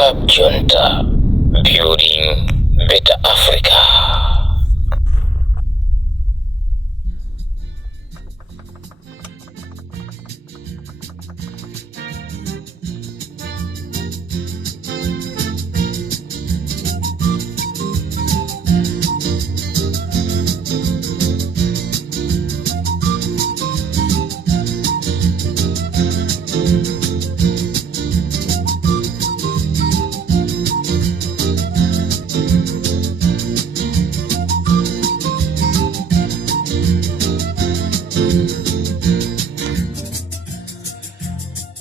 Club Junta, building better Africa.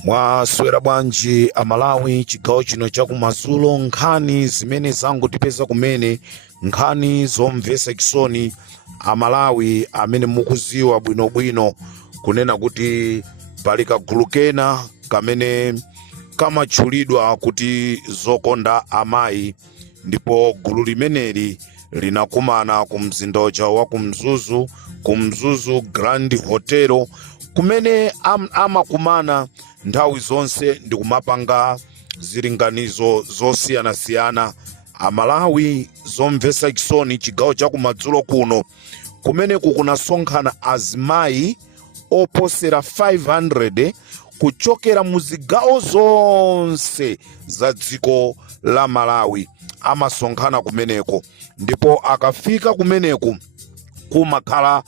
Mwaswera bwanji amalawi chigawo chino chakumadzulo. Nkhani zimene zangotipeza kumene, nkhani zomvetsa chisoni amalawi amene mukuziwa bwinobwino kunena kuti pali kagulu kena kamene kamatchulidwa kuti zokonda amayi, ndipo gulu limeneli linakumana ku mzinda wa kumzuzu Grand Hotel kumene amakumana nthawi zonse ndi kumapanga zilinganizo zosiyanasiyana. Amalawi zomvetsa chisoni chigawo chakumadzulo kuno kumene kunasonkhana azimayi oposera 500 kuchokera mu zigawo zonse za dziko la Malawi. Amasonkhana kumeneko, ndipo akafika kumeneko kumakhala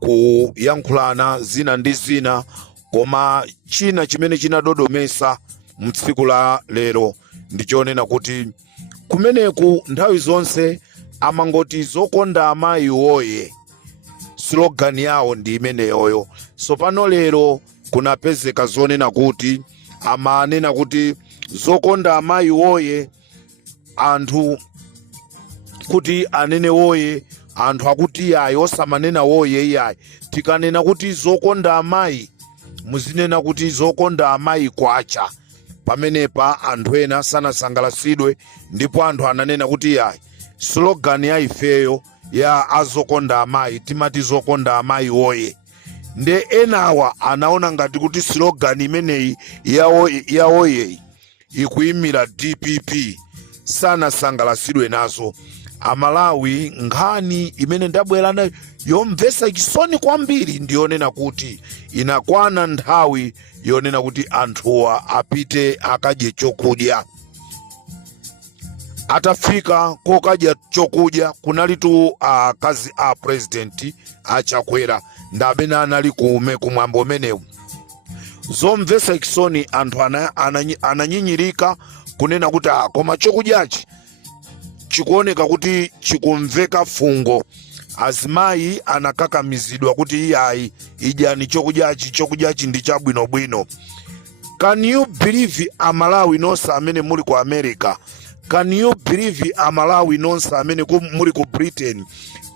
kuyankhulana zina ndi zina, koma china chimene chinadodomesa mtsiku la lero ndichonena kuti kumeneku nthawi zonse amangoti zokonda amayi woye, slogan yawo ndi imeneyoyo. So pano lero kunapezeka zonena kuti amanena kuti zokonda amayi woye, anthu kuti anene woye, anthu akuti yayi osamanena woye yayi. Tikanena kuti zokonda amayi, muzinena kuti zokonda amayi kwacha. Pamenepa anthu ena sanasangalasidwe, ndipo anthu ananena kuti yayi slogan ya ifeyo ya azokonda amayi timati zokonda amayi woye. Nde enawa anaona ngati kuti slogan imeneyi ya woye ikuyimira DPP, sanasangalasidwe nazo. Amalawi nkhani imene ndabwera nayo yomvetsa chisoni kwambiri ndiyonena kuti inakwana nthawi yonena kuti anthuwa apite akadye chokudya. Atafika kokadya chokudya kunalitu akazi a president achakwera ndamene anali kumwambo umenewu. Zomvetsa chisoni anthu ananyinyirika kunena kuti koma chokudyachi chikuoneka kuti chikumveka fungo. Azimayi anakakamizidwa kuti iyayi idyani chokudyachi ndi chabwinobwino. Can you believe amalawi nonse amene muli ku America? Can you believe amalawi nonse amene muli ku Britain?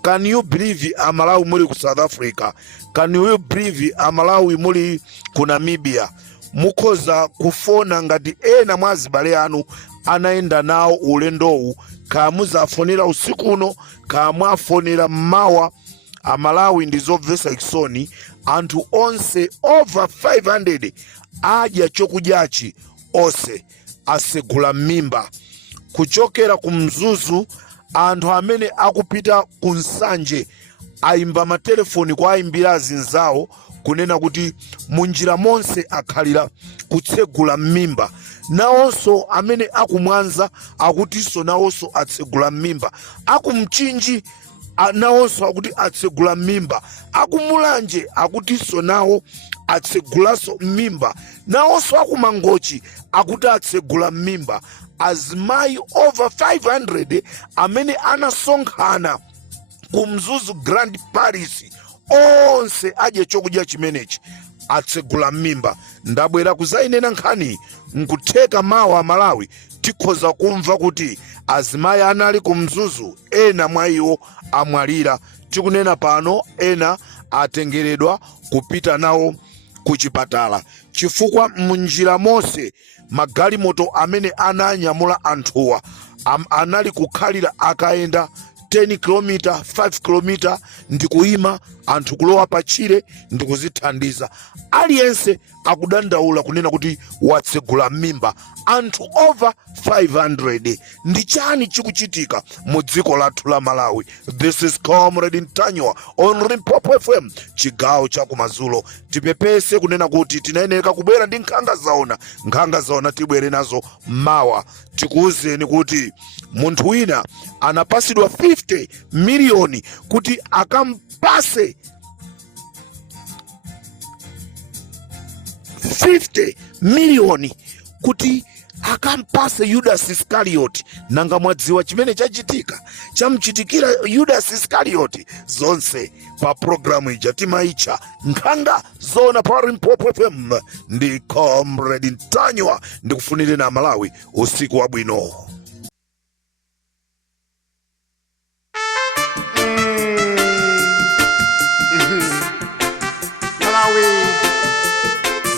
Can you believe amalawi muli ku South Africa? Can you believe amalawi muli ku Namibia? Mukhoza kufona ngati ena mwa azibale anu anaenda nawo ulendowu, kamuzafonera usikuno kamwafonera mmawa. Amalawi ndi zomvetsa chisoni, anthu onse over 500 adya chokudyachi onse asegula mimba. Kuchokera ku mzuzu, anthu amene akupita ku nsanje ayimba matelefoni kwa ayimbira azinzawo kunena kuti munjira monse akhalira kutsegula mimba. Nawonso amene akumwanza akutiso nawonso atsegula mimba. Akumchinji nawonso akuti atsegula mimba. Akumulanje akutiso nawo atsegulaso mimba. Nawonso akumangochi akuti atsegula mimba. Azimayi over 500 amene anasonkhana ku mzuzu Grand Paris onse adye chokudya chimenechi atsegula mimba. Ndabwera kuzayinena nkhani nkutheka mawa Malawi tikhoza kumva kuti azimayi anali ku mzuzu ena mwa iwo amwalira. Tikunena pano ena atengeredwa kupita nawo ku chipatala chifukwa munjira monse magalimoto amene ananyamula anthuwa anali kukhalira akaenda 10 km 5 km ndikuyima anthu kulowa pachire ndikuzithandiza. Aliyense akudandaula kunena kuti watsegula mimba anthu over 500. Ndi chani chikuchitika mu dziko lathu la Malawi? This is Comrade Mtanyiwa on Limpopo FM, chigawo cha kumazulo. Tipepese kunena kuti tinayeneka kubwera ndi nkhanga zaona tibwere nazo mawa. Tikuwuzeni kuti munthu wina anapasidwa 50 miliyoni kuti akampase 50 miliyoni kuti akampase Yudas Iscariot. Nanga mwadziwa chimene chachitika chamchitikira Yudas Iscariot? Zonse pa programu ija timaicha Nkhanga Zaona pa Limpopo FM. Ndi Comrade Mtanyiwa, ndikufunire na Malawi usiku wabwino. Malawi,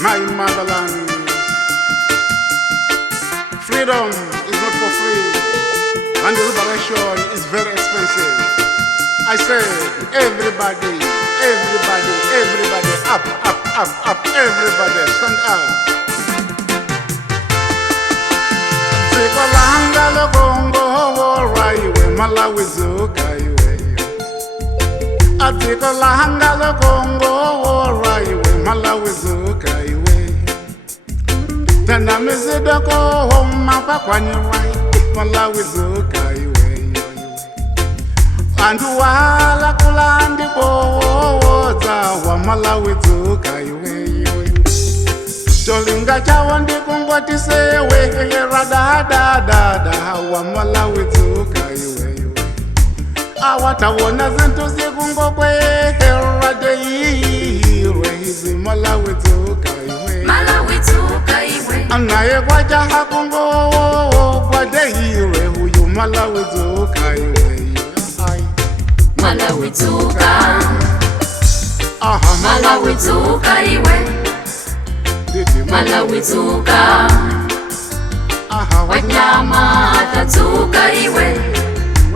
my motherland. Freedom is not for free, and the liberation is very expensive. I say, everybody, up, everybody, stand up. Zikolanga lokongo raiwe Malawi zukaiwe. Zikolanga lokongo raiwe Malawi zukaiwe. Tana mizidoko homa pakwani rai Malawi zukaiwe. Andu wala kulandi boza wa Malawi zukaiwe. Cholinga chawo ndikungoti sewe radadadada wa Malawi zukaiwe. Awatawona zintu zikungokwe radeire hizi Malawi zukaiwe. Malawi zukaiwe. Anaye kwaja hakungo kwadeire huyu Malawi zukaiwe. Malawi zuka. Aha, Malawi zukaiwe. Malawi zuka. Aha, wanyama atazukaiwe.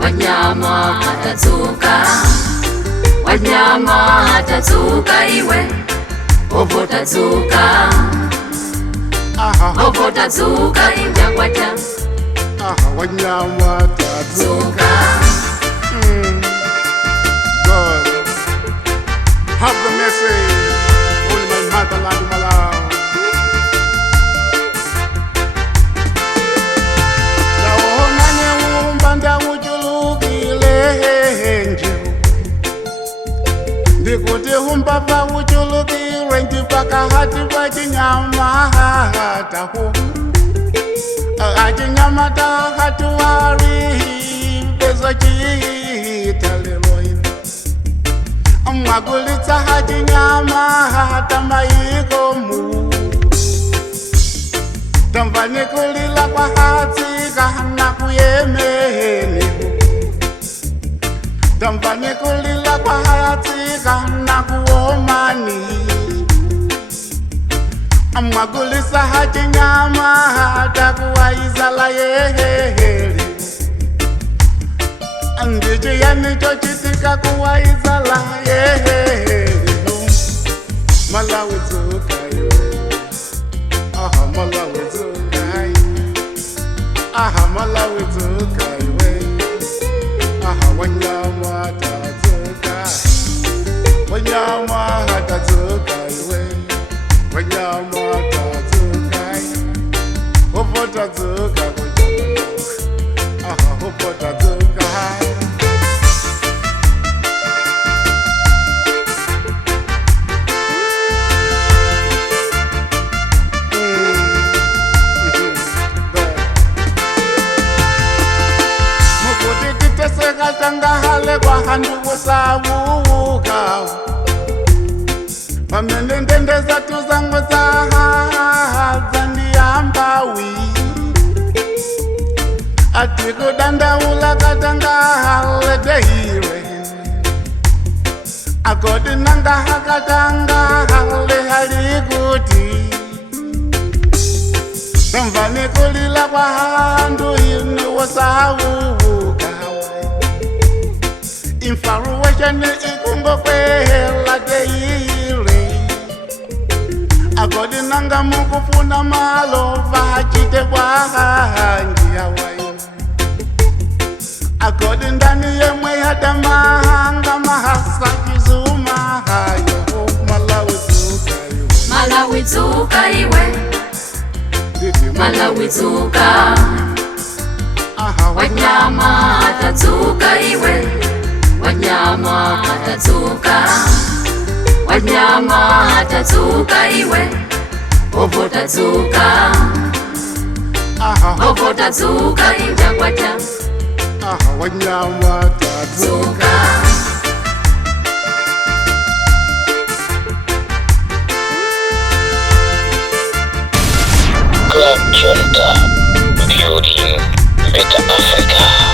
Wanyama atazuka. Wanyama atazukaiwe. Ovo tazuka. aha, Ovo tazuka injangwaja. aha, wanyama tazuka. God, have the message on my motherland, Malawi. Zaona nyumba ndawujulukile nje. Ndikuti humbava uchulukile ntipaka hati kwa chinyama tahu. Achinyama tahatu wari pezo chita leroin. Mwagulitsa hachinyama tamaiko mu. Tamvani kulila kwa hati kahana kuyemeni. Tamvani kulila kwa hati kahana kuomani. Mwagulisa hachinyama takuwa izala yeheli. Ndiji yanicho chitika kuwa izala yeheli. Malawi zukaiwe. Aha, Malawi zukaiwe. Aha, Malawi zukaiwe. Aha, wanyama tazuka. Wanyama tazukaiwe. Wanyama tazukaiwe. Ovo tazuka kujama. Aha, ovo tazuka. Tangahale kwa handu wasawuka. Pamene ndende zatu zangu zandiyambawi. Ati kudandaula katangahale deire. Akodi nangaha katangahale halikuti. Tamvani kulila kwa handu yini wasawuka. Infatuation ikungokwe la deire. akodi nanga mukufuna malo vachite bwanji yawaina akodi ndani yemwe yada mahanga mahasa chizuma hayo Malawi dzuka iwe Malawi dzuka iwe Malawi dzuka wanyama atadzuka iwe wanyama atadzuka wanyama atadzuka iwe ovota dzuka ovota dzuka injakwata wanyama atadzuka Club Junta, building better Africa.